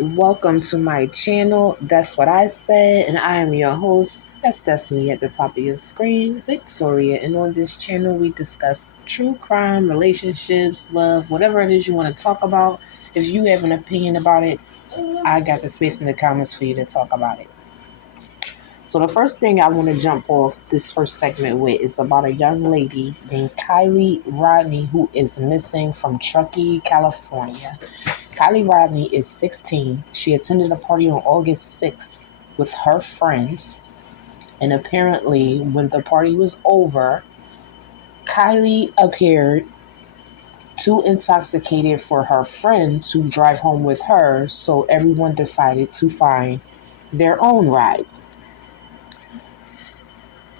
Welcome to my channel. That's what I said, and I am your host. That's me at the top of your screen, Victoria. And on this channel, we discuss true crime, relationships, love, whatever it is you want to talk about. If you have an opinion about it, I got the space in the comments for you to talk about it. So the first thing I want to jump off this first segment with is about a young lady named Kiely Rodni who is missing from Truckee, California. Kiely Rodni is 16. She attended a party on August 6th with her friends, and apparently, when the party was over, Kiely appeared too intoxicated for her friend to drive home with her, so everyone decided to find their own ride.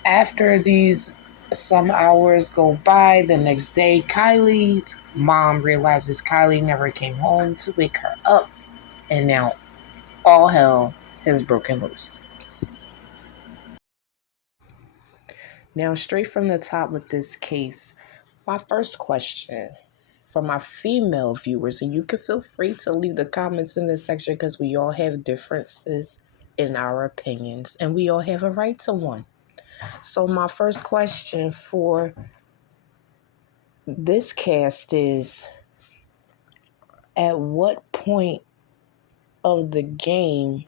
After these some hours go by, the next day, Kiely's mom realizes Kiely never came home to wake her up, and now all hell has broken loose. Now, straight from the top with this case, my first question for my female viewers, and you can feel free to leave the comments in this section because we all have differences in our opinions and we all have a right to one. So, my first question for this cast is, at what point of the game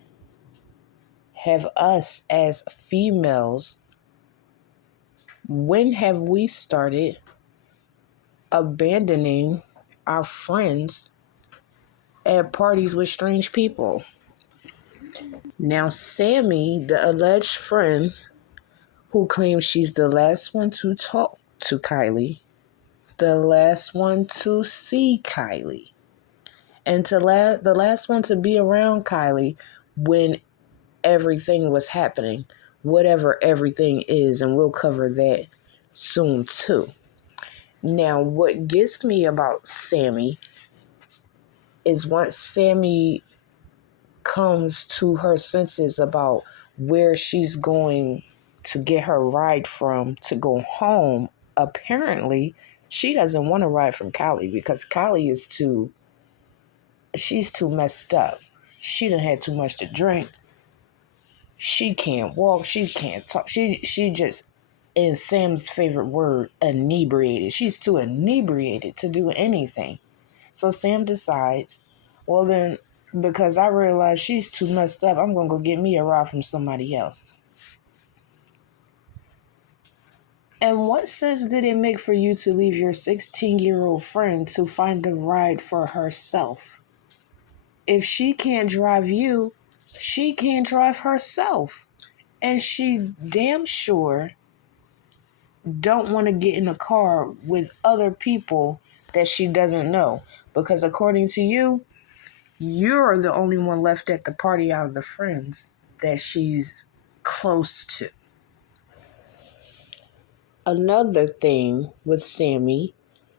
have us as females, when have we started abandoning our friends at parties with strange people? Now, Sammy, the alleged friend who claims she's the last one to talk to Kiely, the last one to see Kiely, and the last one to be around Kiely when everything was happening, whatever everything is, and we'll cover that soon too. Now, what gets me about Sammy is once Sammy comes to her senses about where she's going to get her ride from to go home, apparently she doesn't want to ride from Kiely because Kiely is she's too messed up. She done had too much to drink. She can't walk. She can't talk. She just, in Sam's favorite word, inebriated. She's too inebriated to do anything. So Sam decides, well then, because I realize she's too messed up, I'm going to go get me a ride from somebody else. And what sense did it make for you to leave your 16-year-old friend to find a ride for herself? If she can't drive you, she can't drive herself. And she damn sure don't want to get in a car with other people that she doesn't know. Because according to you, you're the only one left at the party out of the friends that she's close to. Another thing with Sammy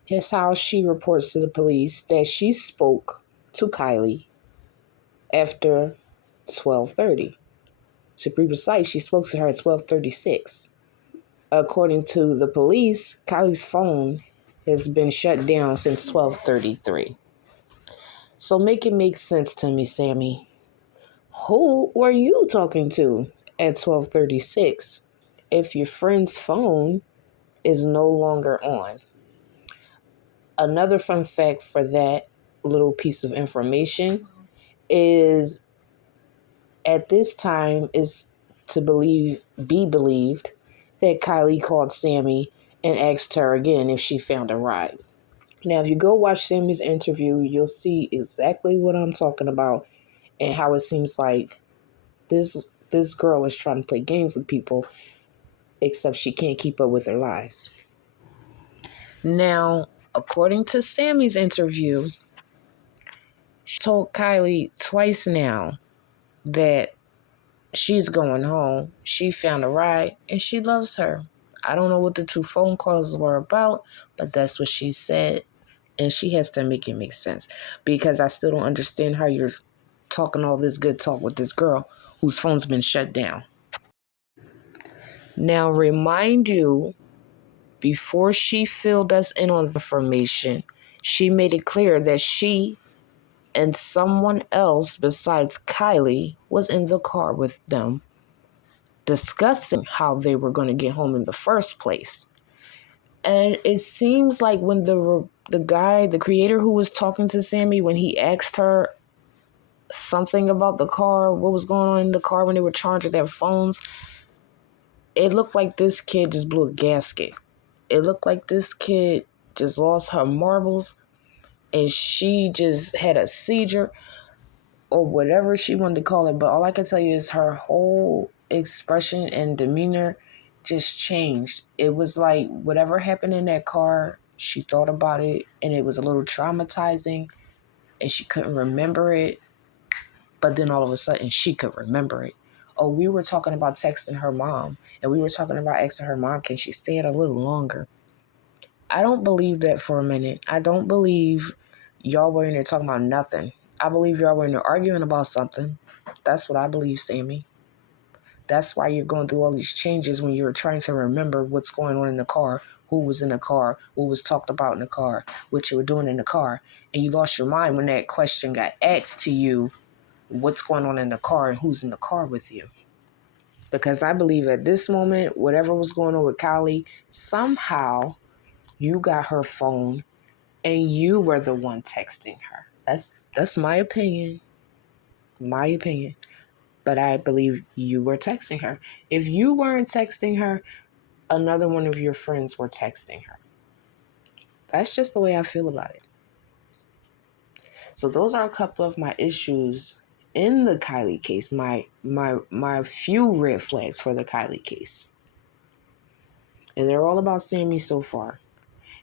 is how she reports to the police that she spoke to Kiely after 12:30. To be precise, she spoke to her at 12:36. According to the police, Kylie's phone has been shut down since 12:33. So make it make sense to me, Sammy. Who were you talking to at 12:36 if your friend's phone is no longer on? Another fun fact for that little piece of information is at this time is to be believed that Kiely called Sammy and asked her again if she found a ride. Now, if you go watch Sammy's interview, you'll see exactly what I'm talking about and how it seems like this girl is trying to play games with people, except she can't keep up with her lies. Now, according to Sammy's interview, she told Kiely twice now that she's going home. She found a ride and she loves her. I don't know what the two phone calls were about, but that's what she said. And she has to make it make sense because I still don't understand how you're talking all this good talk with this girl whose phone's been shut down. Now, remind you, before she filled us in on the information, she made it clear that she and someone else besides Kiely was in the car with them discussing how they were going to get home in the first place. And it seems like when the guy, the creator who was talking to Sammy, when he asked her something about the car, what was going on in the car when they were charging their phones, it looked like this kid just blew a gasket. It looked like this kid just lost her marbles and she just had a seizure or whatever she wanted to call it. But all I can tell you is her whole expression and demeanor just changed. It was like whatever happened in that car, she thought about it and it was a little traumatizing and she couldn't remember it. But then all of a sudden she could remember it. Oh, we were talking about texting her mom and we were talking about asking her mom, can she stay it a little longer? I don't believe that for a minute. I don't believe y'all were in there talking about nothing. I believe y'all were in there arguing about something. That's what I believe, Sammy. That's why you're going through all these changes when you're trying to remember what's going on in the car, who was in the car, what was talked about in the car, what you were doing in the car. And you lost your mind when that question got asked to you, what's going on in the car and who's in the car with you. Because I believe at this moment, whatever was going on with Kylie, somehow you got her phone and you were the one texting her. That's my opinion. My opinion. But I believe you were texting her. If you weren't texting her, another one of your friends were texting her. That's just the way I feel about it. So those are a couple of my issues in the Kiely case. My few red flags for the Kiely case. And they're all about Sammy so far.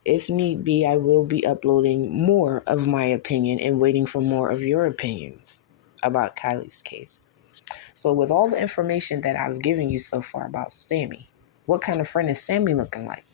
If need be, I will be uploading more of my opinion and waiting for more of your opinions about Kylie's case. So with all the information that I've given you so far about Sammy, what kind of friend is Sammy looking like?